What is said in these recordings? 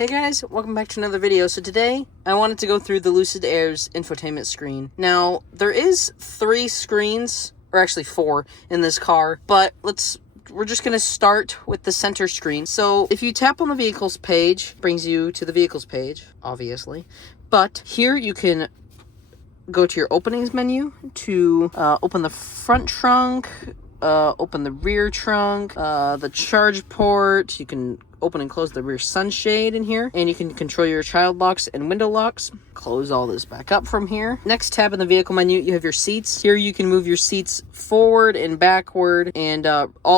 Hey guys, welcome back to another video. So today, I wanted to go through the Lucid Air's infotainment screen. Now, there is 3 screens, or actually 4, in this car, but we're just going to start with the center screen. So if you tap on the vehicles page, it brings you to the vehicles page, obviously. But here you can go to your openings menu to open the front trunk, open the rear trunk, the charge port. You can open and close the rear sunshade in here, and you can control your child locks and window locks. Close all this back up from here. Next tab in the vehicle menu, you have your seats. Here you can move your seats forward and backward, and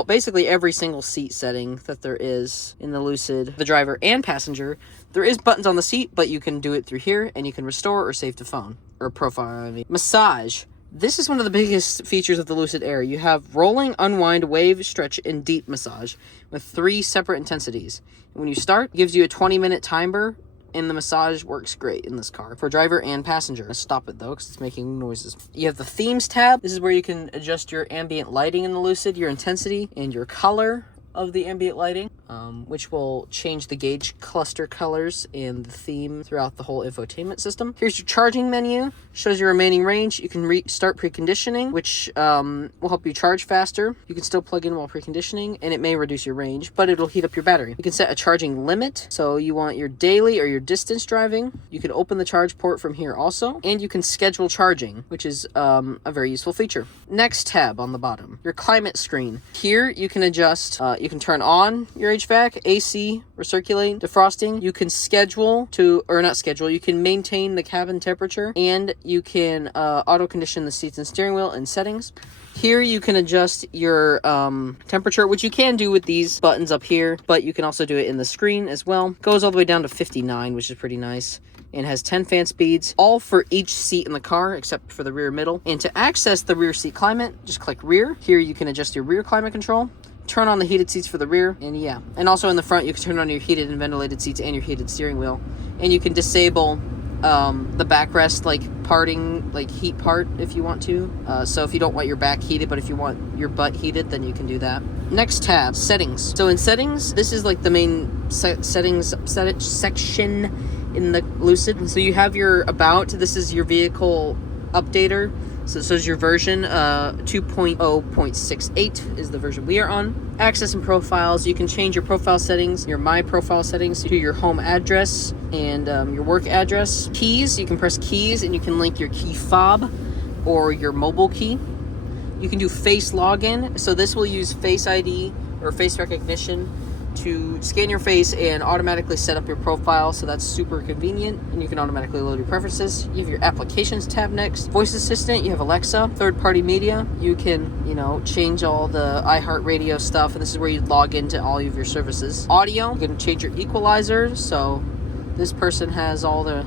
basically every single seat setting that there is in the Lucid, the driver and passenger. There is buttons on the seat, but you can do it through here, and you can restore or save to phone, or profile, I mean. Massage. This is one of the biggest features of the Lucid Air. You have rolling, unwind, wave, stretch, and deep massage with 3 separate intensities. When you start, it gives you a 20-minute timer, and the massage works great in this car for driver and passenger. Let's stop it though, because it's making noises. You have the themes tab. This is where you can adjust your ambient lighting in the Lucid, your intensity, and your color of the ambient lighting, which will change the gauge cluster colors and the theme throughout the whole infotainment system. Here's your charging menu, shows your remaining range. You can restart preconditioning, which will help you charge faster. You can still plug in while preconditioning, and it may reduce your range, but it'll heat up your battery. You can set a charging limit, so you want your daily or your distance driving. You can open the charge port from here also, and you can schedule charging, which is a very useful feature. Next tab on the bottom, your climate screen. Here you can adjust, you can turn on your HVAC, AC, recirculate, defrosting. You can schedule to, or not schedule, you can maintain the cabin temperature, and you can auto condition the seats and steering wheel in settings. Here you can adjust your temperature, which you can do with these buttons up here, but you can also do it in the screen as well. Goes all the way down to 59, which is pretty nice, and has 10 fan speeds, all for each seat in the car except for the rear middle. And to access the rear seat climate, just click rear. Here you can adjust your rear climate control, turn on the heated seats for the rear, and yeah. And also in the front, you can turn on your heated and ventilated seats and your heated steering wheel. And you can disable the backrest, heat part if you want to. So if you don't want your back heated, but if you want your butt heated, then you can do that. Next tab, settings. So in settings, this is like the main settings section in the Lucid. So you have your about. This is your vehicle updater. So this is your version, 2.0.68 is the version we are on. Access and profiles. You can change your profile settings, your My Profile settings, to your home address and your work address. Keys, you can press keys and you can link your key fob or your mobile key. You can do face login. So this will use Face ID or face recognition to scan your face and automatically set up your profile, so that's super convenient, and you can automatically load your preferences. You have your applications tab next. Voice assistant, you have Alexa. Third-party media, you can, change all the iHeartRadio stuff, and this is where you log into all of your services. Audio, you can change your equalizer, so this person has all their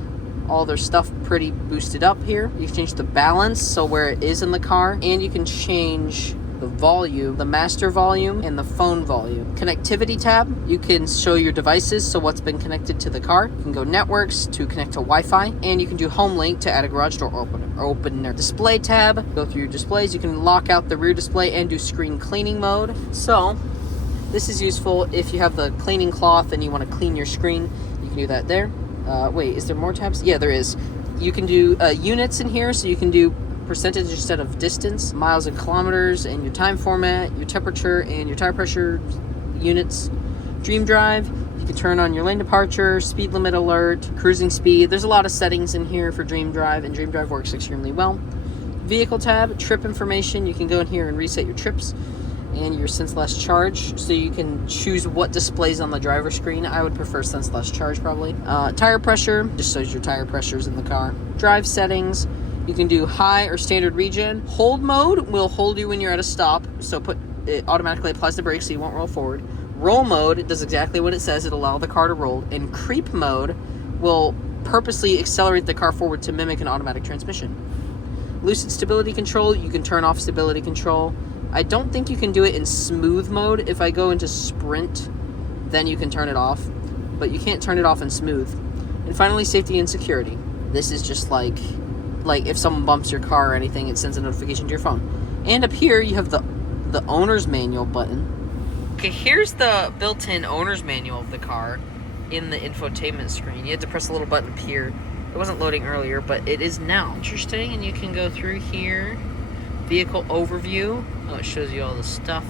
stuff pretty boosted up here. You can change the balance, so where it is in the car, and you can change the volume, the master volume, and the phone volume. Connectivity tab, you can show your devices, so what's been connected to the car. You can go networks to connect to Wi-Fi, and you can do home link to add a garage door opener. Display tab, go through your displays. You can lock out the rear display and do screen cleaning mode. So this is useful if you have the cleaning cloth and you want to clean your screen. You can do that there. Wait, is there more tabs? Yeah, there is. You can do units in here, so you can do percentage instead of distance, miles and kilometers, and your time format, your temperature, and your tire pressure units. Dream Drive, you can turn on your lane departure, speed limit alert, cruising speed. There's a lot of settings in here for Dream Drive, and Dream Drive works extremely well. Vehicle tab, trip information. You can go in here and reset your trips and your since last charge, so you can choose what displays on the driver screen. I would prefer since last charge probably. Tire pressure, just shows your tire pressures in the car. Drive settings, you can do high or standard regen. Hold mode will hold you when you're at a stop, so it automatically applies the brakes so you won't roll forward. Roll mode, it does exactly what it says, it'll allow the car to roll. And creep mode will purposely accelerate the car forward to mimic an automatic transmission. Lucid stability control, you can turn off stability control. I don't think you can do it in smooth mode. If I go into sprint, then you can turn it off, but you can't turn it off in smooth. And finally, safety and security. This is just like if someone bumps your car or anything, it sends a notification to your phone. And up here, you have the owner's manual button. Okay, here's the built-in owner's manual of the car. in the infotainment screen. You had to press a little button up here. It wasn't loading earlier, but it is now. Interesting, and you can go through here. Vehicle overview. Oh, it shows you all the stuff.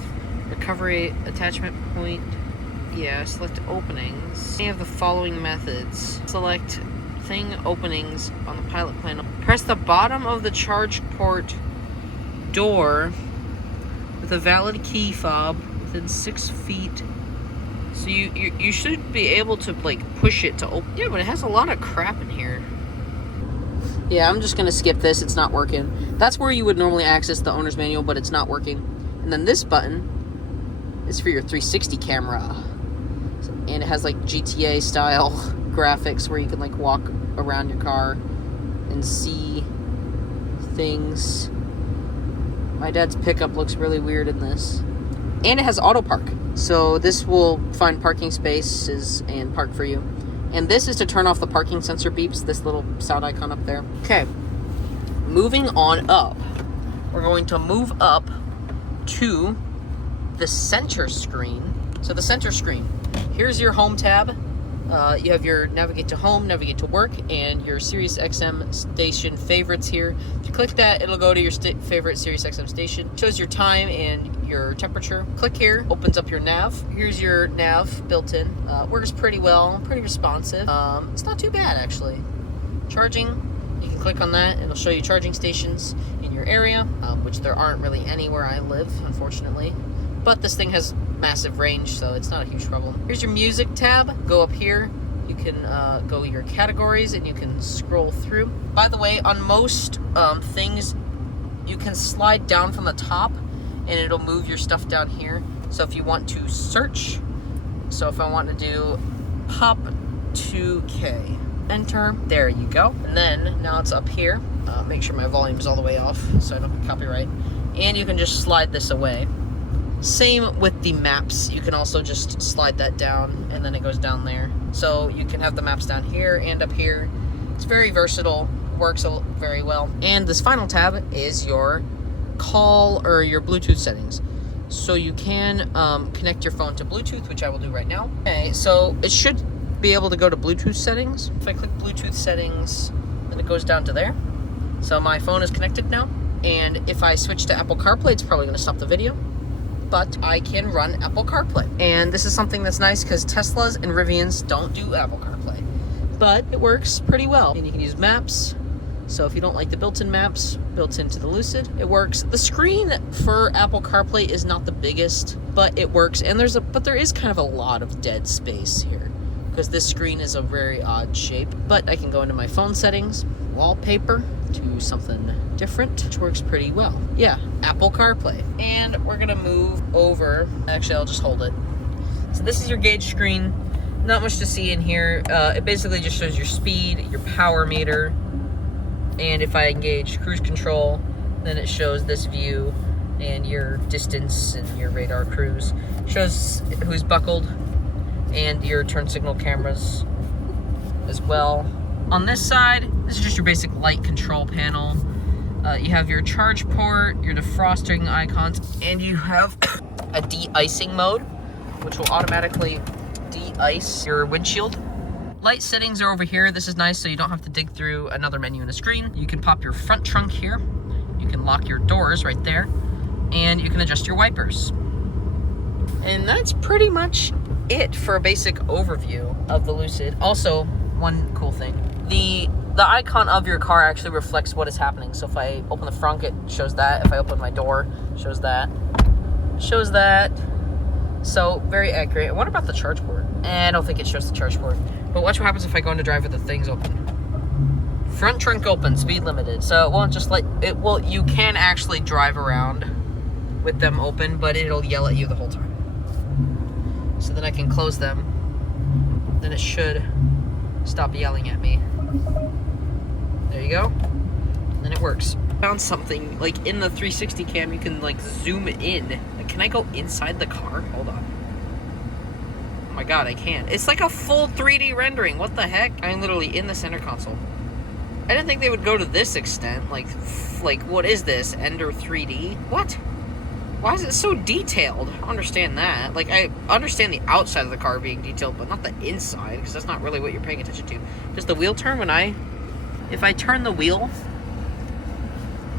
Recovery attachment point. Yeah, select openings. You have the following methods. Select thing openings on the pilot panel. Press the bottom of the charge port door with a valid key fob within 6 feet. So you should be able to like push it to open. Yeah, but it has a lot of crap in here. Yeah, I'm just gonna skip this. It's not working. That's where you would normally access the owner's manual, but it's not working. And then this button is for your 360 camera, and it has like GTA style graphics where you can like walk around your car and see things. My dad's pickup looks really weird in this. And it has auto park. So this will find parking spaces and park for you. And this is to turn off the parking sensor beeps, this little sound icon up there. Okay, moving on up. We're going to move up to the center screen. So the center screen, here's your home tab. You have your navigate to home, navigate to work, and your Sirius XM station favorites here. If you click that, it'll go to your favorite Sirius XM station. It shows your time and your temperature. Click here, opens up your nav. Here's your nav built in. Works pretty well, pretty responsive. It's not too bad actually. Charging, you can click on that. It'll show you charging stations in your area, which there aren't really anywhere I live, unfortunately. But this thing has massive range, so it's not a huge problem. Here's your music tab. Go up here. You can go your categories and you can scroll through. By the way, on most things, you can slide down from the top and it'll move your stuff down here. So if you want to search, so if I want to do pop 2K, enter, there you go. And then now it's up here. Make sure my volume's all the way off so I don't get copyright. And you can just slide this away. Same with the maps. You can also just slide that down and then it goes down there. So you can have the maps down here and up here. It's very versatile, works very well. And this final tab is your call or your Bluetooth settings. So you can connect your phone to Bluetooth, which I will do right now. Okay, so it should be able to go to Bluetooth settings. If I click Bluetooth settings, then it goes down to there. So my phone is connected now. And if I switch to Apple CarPlay, it's probably gonna stop the video. But I can run Apple CarPlay. And this is something that's nice because Teslas and Rivians don't do Apple CarPlay. But it works pretty well. And you can use maps. So if you don't like the built-in maps built into the Lucid, it works. The screen for Apple CarPlay is not the biggest, but it works. And there is kind of a lot of dead space here because this screen is a very odd shape. But I can go into my phone settings, wallpaper, to something different, which works pretty well. Yeah, Apple CarPlay. And we're gonna move over. Actually, I'll just hold it. So this is your gauge screen. Not much to see in here. It basically just shows your speed, your power meter, and if I engage cruise control, then it shows this view and your distance and your radar cruise. Shows who's buckled and your turn signal cameras as well. On this side, this is just your basic light control panel. You have your charge port, your defrosting icons, and you have a de-icing mode, which will automatically de-ice your windshield. Light settings are over here. This is nice, so you don't have to dig through another menu in the screen. You can pop your front trunk here. You can lock your doors right there, and you can adjust your wipers. And that's pretty much it for a basic overview of the Lucid. Also, one cool thing. The icon of your car actually reflects what is happening. So if I open the front, it shows that. If I open my door, it shows that. Shows that. So very accurate. And what about the charge port? I don't think it shows the charge port. But watch what happens if I go into drive with the things open. Front trunk open, speed limited. So it won't just you can actually drive around with them open, but it'll yell at you the whole time. So then I can close them. Then it should stop yelling at me. There you go. Then it works. Found something, like in the 360 cam, you can like zoom in. Like, can I go inside the car? Hold on. Oh my god, I can. It's like a full 3D rendering. What the heck? I'm literally in the center console. I didn't think they would go to this extent. Like what is this? Ender 3D? What? Why is it so detailed? I don't understand that. Like, I understand the outside of the car being detailed, but not the inside, because that's not really what you're paying attention to. Does the wheel turn if I turn the wheel?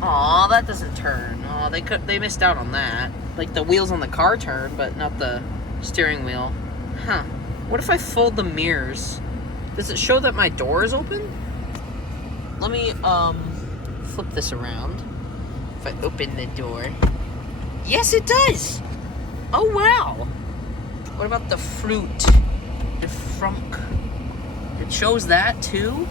Aw, that doesn't turn. Aw, they missed out on that. Like, the wheels on the car turn, but not the steering wheel. Huh. What if I fold the mirrors? Does it show that my door is open? Let me, flip this around. If I open the door. Yes, it does! Oh, wow! What about the fruit? The frunk? It shows that, too?